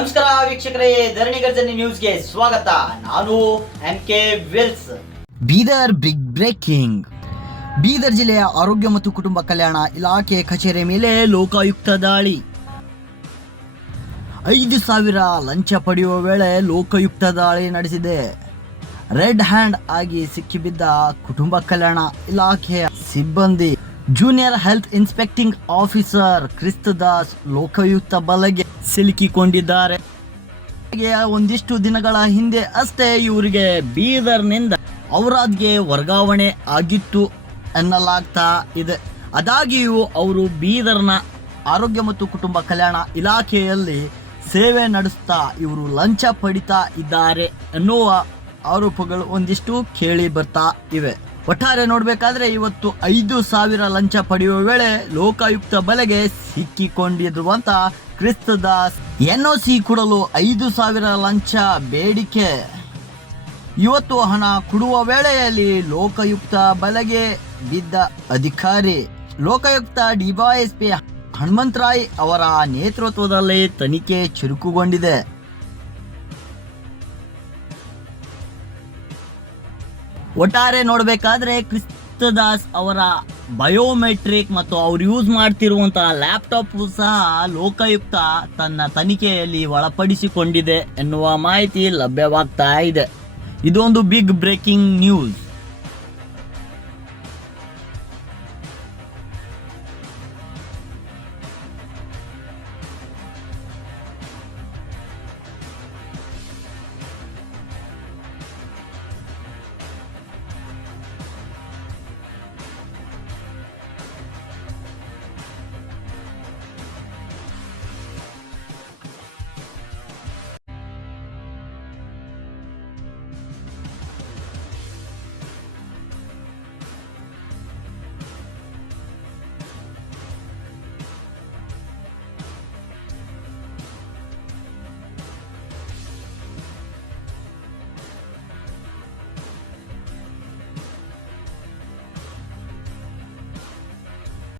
ನಮಸ್ಕಾರ ವೀಕ್ಷಕರೇ, ಧರಣಿ ಗರ್ಜನಿ ನ್ಯೂಸ್ಗೆ ಸ್ವಾಗತ. ನಾನು M K Wills Bidar big breaking. Bidar ಜಿಲ್ಲೆಯ ಆರೋಗ್ಯ ಮತ್ತು ಕುಟುಂಬ ಕಲ್ಯಾಣ ಇಲಾಖೆ ಕಚೇರಿ ಮೇಲೆ ಲೋಕಾಯುಕ್ತ ದಾಳಿ. ಐದು ಸಾವಿರ ಲಂಚ ಪಡೆಯುವ ವೇಳೆ ಲೋಕಾಯುಕ್ತ ದಾಳಿ ನಡೆಸಿದೆ. ರೆಡ್ ಹ್ಯಾಂಡ್ ಆಗಿ ಸಿಕ್ಕಿಬಿದ್ದ ಕುಟುಂಬ ಕಲ್ಯಾಣ ಇಲಾಖೆಯ ಸಿಬ್ಬಂದಿ junior health inspecting officer Kristadas Lokayukta ಬಲೆಗೆ ಸಿಲುಕಿಕೊಂಡಿದ್ದಾರೆ. ಒಂದಿಷ್ಟು ದಿನಗಳ ಹಿಂದೆ ಅಷ್ಟೇ ಇವರಿಗೆ ಬೀದರ್ನಿಂದ ಔರಾದ್ಗೆ ವರ್ಗಾವಣೆ ಆಗಿತ್ತು ಎನ್ನಲಾಗ್ತಾ ಇದೆ. ಆದಾಗ್ಯೂ ಅವರು ಬೀದರ್ನ ಆರೋಗ್ಯ ಮತ್ತು ಕುಟುಂಬ ಕಲ್ಯಾಣ ಇಲಾಖೆಯಲ್ಲಿ ಸೇವೆ ನಡೆಸ್ತಾ ಇವರು ಲಂಚ ಪಡಿತಾ ಇದ್ದಾರೆ ಎನ್ನುವ ಆರೋಪಗಳು ಒಂದಿಷ್ಟು ಕೇಳಿ ಬರ್ತಾ ಇವೆ. ಒಟ್ಟಾರೆ ನೋಡಬೇಕಾದ್ರೆ ಇವತ್ತು ಐದು ಸಾವಿರ ಲಂಚ ಪಡೆಯುವ ವೇಳೆ ಲೋಕಾಯುಕ್ತ ಬಲೆಗೆ ಸಿಕ್ಕಿಕೊಂಡಿರುವಂತ ಕ್ರಿಸ್ತದಾಸ್ ಸಿ ಕೊಡಲು ಐದು ಸಾವಿರ ಲಂಚ ಬೇಡಿಕೆ. ಇವತ್ತು ಹಣ ಕೊಡುವ ವೇಳೆಯಲ್ಲಿ ಲೋಕಾಯುಕ್ತ ಬಲೆಗೆ ಬಿದ್ದ ಅಧಿಕಾರಿ. ಲೋಕಾಯುಕ್ತ ಡಿವೈಎಸ್ಪಿ ಹನುಮಂತರಾಯ್ ಅವರ ನೇತೃತ್ವದಲ್ಲಿ ತನಿಖೆ ಚುರುಕುಗೊಂಡಿದೆ. ಒಟ್ಟಾರೆ ನೋಡಬೇಕಾದ್ರೆ ಕ್ರಿಸ್ತದಾಸ್ ಅವರ ಬಯೋಮೆಟ್ರಿಕ್ ಮತ್ತು ಅವ್ರು ಯೂಸ್ ಮಾಡ್ತಿರುವಂತಹ ಲ್ಯಾಪ್ಟಾಪ್ ಸಹ ಲೋಕಾಯುಕ್ತ ತನ್ನ ತನಿಖೆಯಲ್ಲಿ ಒಳಪಡಿಸಿಕೊಂಡಿದೆ ಎನ್ನುವ ಮಾಹಿತಿ ಲಭ್ಯವಾಗ್ತಾ ಇದೆ. ಇದೊಂದು ಬಿಗ್ ಬ್ರೇಕಿಂಗ್ ನ್ಯೂಸ್